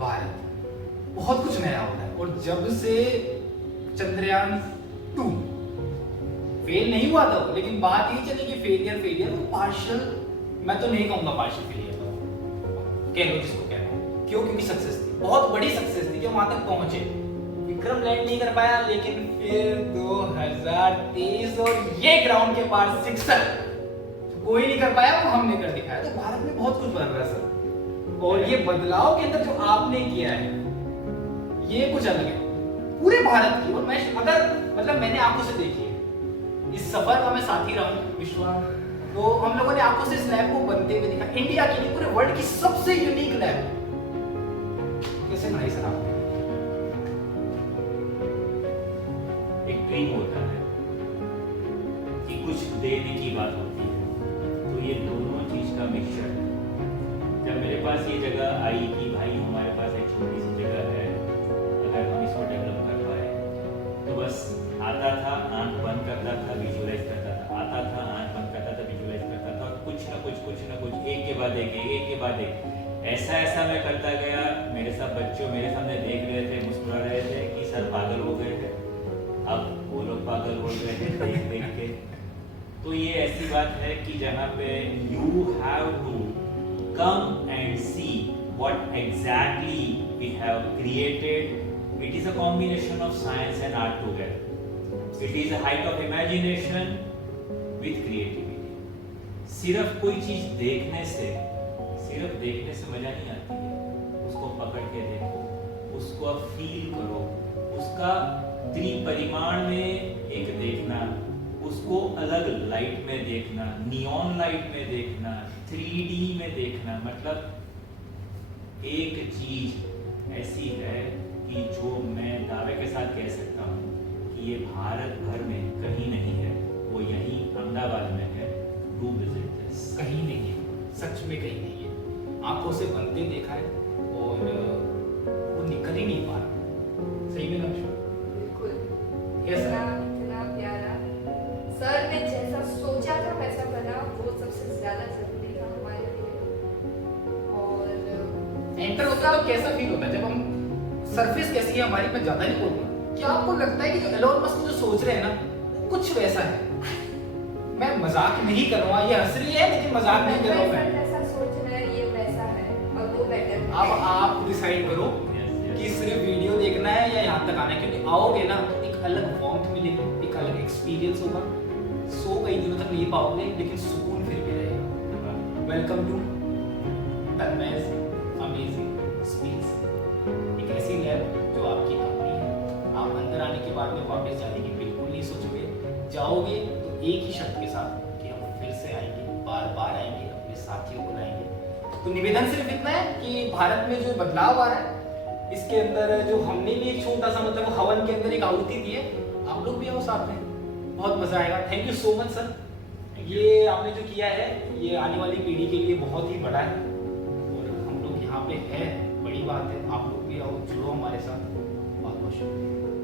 भारत, बहुत कुछ नया होता है। और जब से चंद्रयान 2 फेल नहीं हुआ था, लेकिन बात ये चली कि फेलियर वो पार्शियल, मैं तो नहीं कहूंगा पार्शियल फेलियर, कह लो जिसको कहना हो। क्यों? क्योंकि सक्सेस थी, बहुत बड़ी सक्सेस थी जो वहां तक पहुंचे। विक्रम लैंड नहीं कर पाया, लेकिन फिर 2023 और ये ग्राउंड के पार सिक्सर कोई नहीं कर पाया, वो हमने कर दिखाया। तो भारत में बहुत कुछ बदल रहा है सर, और ये बदलाव के अंदर जो आपने किया है ये कुछ अलग है पूरे भारत की। और मैं अगर मतलब मैंने आंखों से देखी है, इस सफर का मैं साथी रहा हूं विश्वा, तो हम लोगों ने आंखों से इस लैब को बनते हुए देखा। इंडिया की नहीं, पूरे वर्ल्ड की सबसे यूनिक लैब कैसे बनाई सर आपने? एक ड्रीम होता है कि कुछ देने की बात होती है, तो ये दोनों चीज का मिक्सचर है। जब मेरे पास ये जगह आई कि भाई हमारे पास एक छोटी सी जगह है, अगर हम इसको डेवलप कर पाए, तो बस आता था, आंख बंद करता था, विजुअलाइज करता था, आता था, आंख बंद करता था, विजुअलाइज करता था, और कुछ ना कुछ एक के बाद एक ऐसा मैं करता गया। मेरे साथ बच्चों मेरे सामने देख रहे थे, मुस्कुरा रहे थे कि सर पागल हो गए थे। अब वो लोग पागल हो गए हैं देख के। तो ये ऐसी बात है कि जहाँ पे you have to come and see what exactly we have created. It is a combination of science and art together. It is a height of imagination with creativity. सिर्फ कोई चीज देखने से मजा नहीं आती है। उसको पकड़ के देखो, उसको आप फील करो, उसका त्रिपरिमाण में एक देखना, उसको अलग लाइट में देखना, नियॉन लाइट में देखना, 3D में देखना, मतलब एक चीज ऐसी है कि जो मैं दावे के साथ कह सकता हूँ कि ये भारत भर में कहीं नहीं है, वो यहीं अहमदाबाद में है। Do visit this. कहीं नहीं है, सच में कहीं नहीं है। आंखों से बनते देखा है और वो निकल ही नहीं पा रहा। सही में ना विश्वा? बिल्कुल। Yes, sir. इतना प्यारा। सर ने जैसा सोचा था वैसा बना, वो सबसे ज्यादा जरूरी था हमारे लिए। और एंटर होता है तो कैसा फील होता है जब हम, सरफेस कैसी है हमारी, मैं ज्यादा नहीं बोलूंगा, क्या आपको लगता है कि जो एलोन मस्क जो सोच रहे हैं ना, वो कुछ वैसा है? मैं मजाक नहीं कर रहा, ये हंस रही है लेकिन मजाक नहीं कर रहा हूं मैं। जैसा सोच रहे हैं ये वैसा है, और वो बेटर है। अब आप डिसाइड करो कि सिर्फ वीडियो देखना है या यहाँ तक आना है, क्योंकि आओगे ना तो एक अलग वार्मथ मिलेगी, एक अलग एक्सपीरियंस होगा। सो कई दिनों तक नहीं पाओगे लेकिन सुकून फिर भी रहेगा। वेलकम टू तन्मय's अमेजिंग स्पेस, एक ऐसी लैब जो आपकी अपनी है। आप अंदर आने के बाद में वापस जाने की बिल्कुल नहीं सोचोगे। जाओगे तो एक ही शर्त के साथ कि हम फिर से आएंगे, बार बार आएंगे, अपने साथियों को लाएंगे। तो निवेदन सिर्फ इतना है कि भारत में जो बदलाव आ रहा है, इसके अंदर जो हमने भी एक छोटा सा मतलब हवन के अंदर एक आहुति दी है, आप लोग भी आओ साथ में, बहुत मजा आएगा। Thank you so much sir. ये आपने जो किया है ये आने वाली पीढ़ी के लिए बहुत ही बड़ा है, और हम लोग यहाँ पे है, बड़ी बात है। आप लोग भी आओ, जुड़ो हमारे साथ। बहुत बहुत शुक्रिया।